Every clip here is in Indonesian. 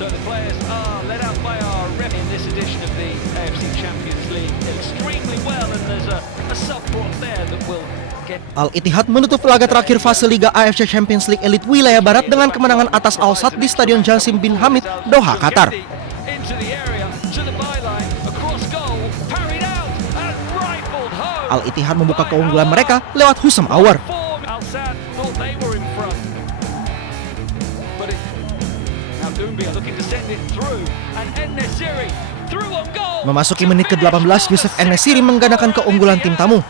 So the players are led out by our ref in this edition of the AFC Champions League extremely well, and there's a support there that will get. Al-Ittihad menutup laga terakhir fase Liga AFC Champions League Elite Wilayah Barat dengan kemenangan atas Al-Sadd di Stadion Jassim bin Hamid, Doha, Qatar. Al-Ittihad membuka keunggulan mereka lewat Husam Awar. Memasuki menit ke-18, Youssef En-Nesyri menggandakan keunggulan tim tamu.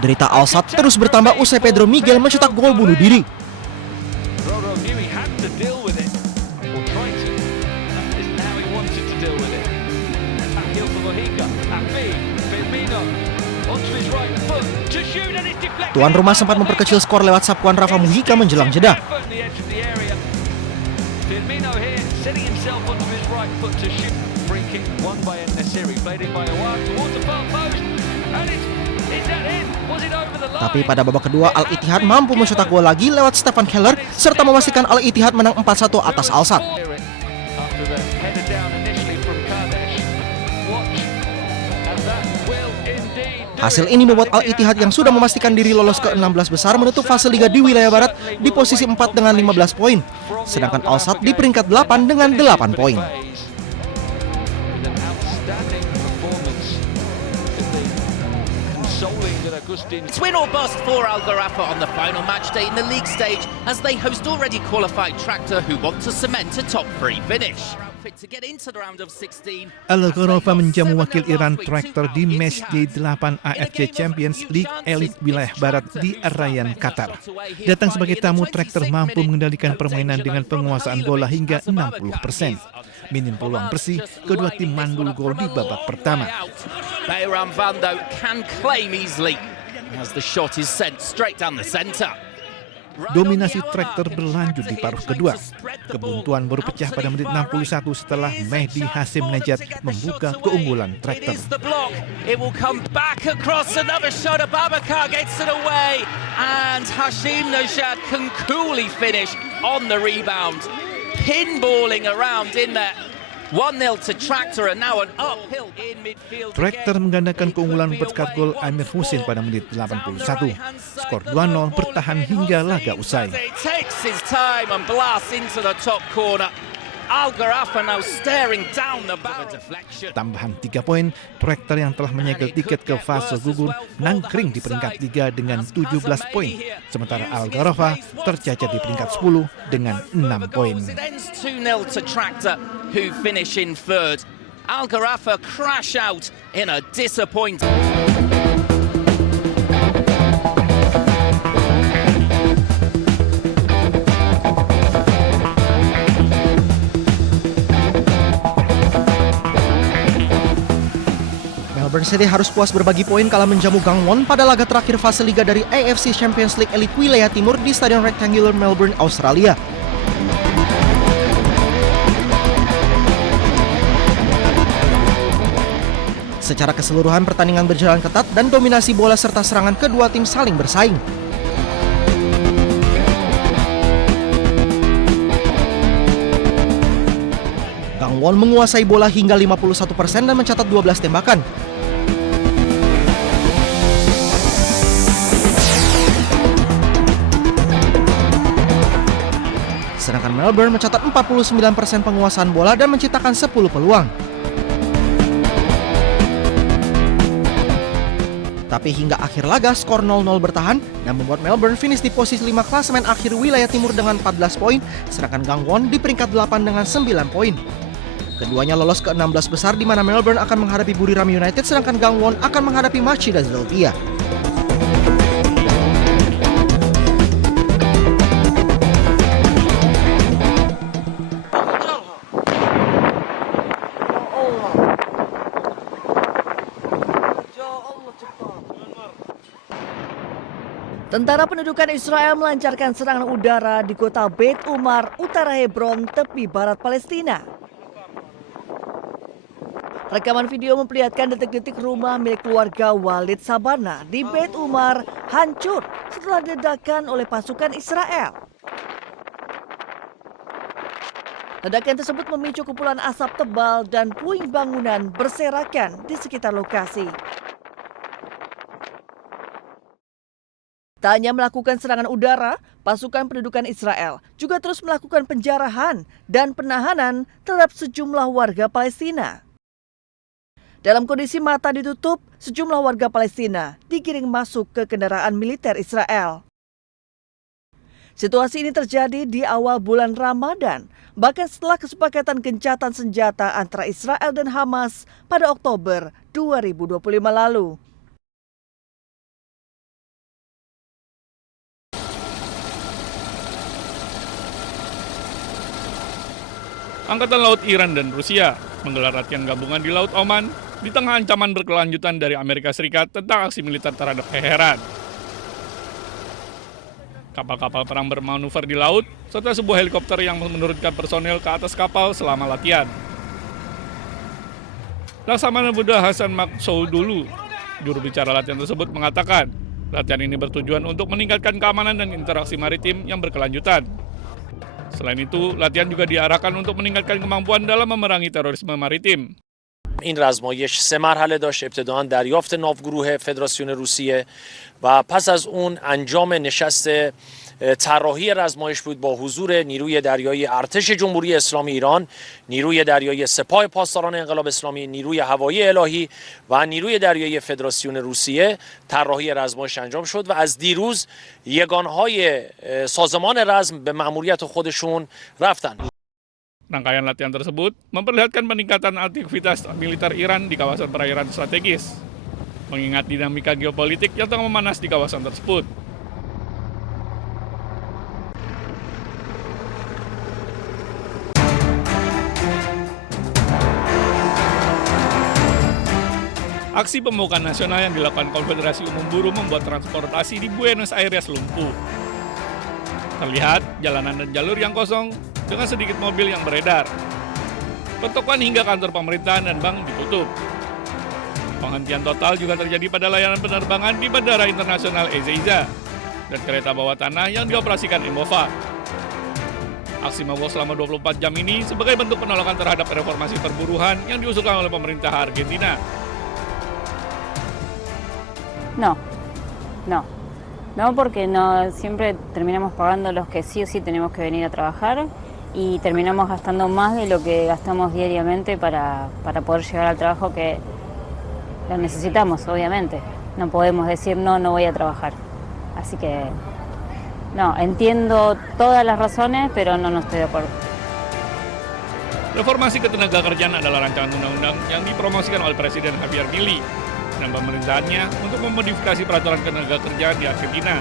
Derita Al-Sadd terus bertambah usai Pedro Miguel mencetak gol bunuh diri. Tuan rumah sempat memperkecil skor lewat sapuan Rafa Muhika menjelang jeda. Tapi pada babak kedua, Al-Ittihad mampu mencetak gol lagi lewat Stefan Keller serta memastikan Al-Ittihad menang 4-1 atas Al-Sadd. Hasil ini membuat Al-Ittihad yang sudah memastikan diri lolos ke 16 besar menutup fase Liga di wilayah Barat di posisi 4 dengan 15 poin. Sedangkan Al-Sadd di peringkat 8 dengan 8 poin. It's win or bust for Al Gharafa on the final match day in the league stage as they host already qualified Tractor who want to cement a top 3 finish. Al Gharafa menjamu wakil Iran Tractor di match day 8 AFC Champions League Elite Wilayah Barat di Rayyan, Qatar. Datang sebagai tamu, Tractor mampu mengendalikan permainan dengan penguasaan bola hingga 60%. Minim peluang bersih, kedua tim mandul gol di babak pertama. Bayram Vando can claim easily as the shot is sent straight down the center. Dominasi Tractor berlanjut di paruh kedua. Kebuntuan baru pecah pada menit 61 setelah Mehdi Hasim Nejat membuka keunggulan Tractor. It will come back across another shot. Abubakar gets it away and Hashim Nejat can coolly finish on the rebound. Pinballing around in there. 1-0 to Tractor and now an uphill in midfield. Tractor menggandakan keunggulan berkat gol Amir Husin pada menit 81. Skor 2-0 bertahan hingga laga usai. Takes his time and blasts into the top corner. Al Gharafa now staring down the barrel. Tambahan 3 poin, Tractor yang telah menyegel tiket ke fase gugur nangkring di peringkat 3 dengan 17 poin. Sementara Al Gharafa tercacat di peringkat 10 dengan 6 poin. It ends 2-0 to Tractor who finish in third. Al Gharafa crash out in a disappointing. Melbourne City harus puas berbagi poin kala menjamu Gangwon pada laga terakhir fase Liga dari AFC Champions League Elite Wilayah Timur di Stadion Rectangular Melbourne, Australia. Secara keseluruhan pertandingan berjalan ketat dan dominasi bola serta serangan kedua tim saling bersaing. Gangwon menguasai bola hingga 51% dan mencatat 12 tembakan. Sedangkan Melbourne mencatat 49% penguasaan bola dan menciptakan 10 peluang. Tapi hingga akhir laga skor 0-0 bertahan dan membuat Melbourne finish di posisi 5 klasemen akhir wilayah timur dengan 14 poin, sedangkan Gangwon di peringkat 8 dengan 9 poin. Keduanya lolos ke 16 besar di mana Melbourne akan menghadapi Buriram United sedangkan Gangwon akan menghadapi Machida Zeltia. Tentara pendudukan Israel melancarkan serangan udara di kota Beit Umar, utara Hebron, tepi barat Palestina. Rekaman video memperlihatkan detik-detik rumah milik keluarga Walid Sabana di Beit Umar hancur setelah diledakkan oleh pasukan Israel. Ledakan tersebut memicu kepulan asap tebal dan puing bangunan berserakan di sekitar lokasi. Tak hanya melakukan serangan udara, pasukan pendudukan Israel juga terus melakukan penjarahan dan penahanan terhadap sejumlah warga Palestina. Dalam kondisi mata ditutup, sejumlah warga Palestina digiring masuk ke kendaraan militer Israel. Situasi ini terjadi di awal bulan Ramadan, bahkan setelah kesepakatan gencatan senjata antara Israel dan Hamas pada Oktober 2025 lalu. Angkatan Laut Iran dan Rusia menggelar latihan gabungan di Laut Oman di tengah ancaman berkelanjutan dari Amerika Serikat tentang aksi militer terhadap Teheran. Kapal-kapal perang bermanuver di laut, serta sebuah helikopter yang menurunkan personel ke atas kapal selama latihan. Laksamana Buddha Hasan Maksoudulu, juru bicara latihan tersebut, mengatakan latihan ini bertujuan untuk meningkatkan keamanan dan interaksi maritim yang berkelanjutan. Selain itu, latihan juga diarahkan untuk meningkatkan kemampuan dalam memerangi terorisme maritim. این رزمایش 3 مرحله داشت. ابتداً دریافت ناوگروه فدراسیون روسیه و پس از اون انجام نشست طراحی رزمایش بود با حضور نیروی دریایی ارتش جمهوری اسلامی ایران، نیروی دریایی سپاه پاسداران انقلاب اسلامی، نیروی هوایی الهی و نیروی دریایی فدراسیون روسیه. طراحی رزمایش انجام شد و از دیروز یگانهای سازمان رزم به مأموریت خودشون رفتن. Rangkaian latihan tersebut memperlihatkan peningkatan aktivitas militer Iran di kawasan perairan strategis, mengingat dinamika geopolitik yang tengah memanas di kawasan tersebut. Aksi pembukaan nasional yang dilakukan Konfederasi Umum Buruh membuat transportasi di Buenos Aires lumpuh. Terlihat jalanan dan jalur yang kosong dengan sedikit mobil yang beredar. Pertokoan hingga kantor pemerintahan dan bank ditutup. Penghentian total juga terjadi pada layanan penerbangan di Bandara Internasional Ezeiza dan kereta bawah tanah yang dioperasikan Embova. Aksi mogok selama 24 jam ini sebagai bentuk penolakan terhadap reformasi perburuhan yang diusulkan oleh pemerintah Argentina. No, porque no siempre terminamos pagando los que sí o sí tenemos que venir a trabajar y terminamos gastando más de lo que gastamos diariamente para poder llegar al trabajo que lo necesitamos, obviamente. No podemos decir no voy a trabajar. Así que no, entiendo todas las razones, pero no estoy de acuerdo. Reformasi ketenagakerjaan adalah rancangan undang-undang yang dipromosikan oleh Presiden Javier Milei dan pemerintahannya untuk memodifikasi peraturan ketenagakerjaan di Argentina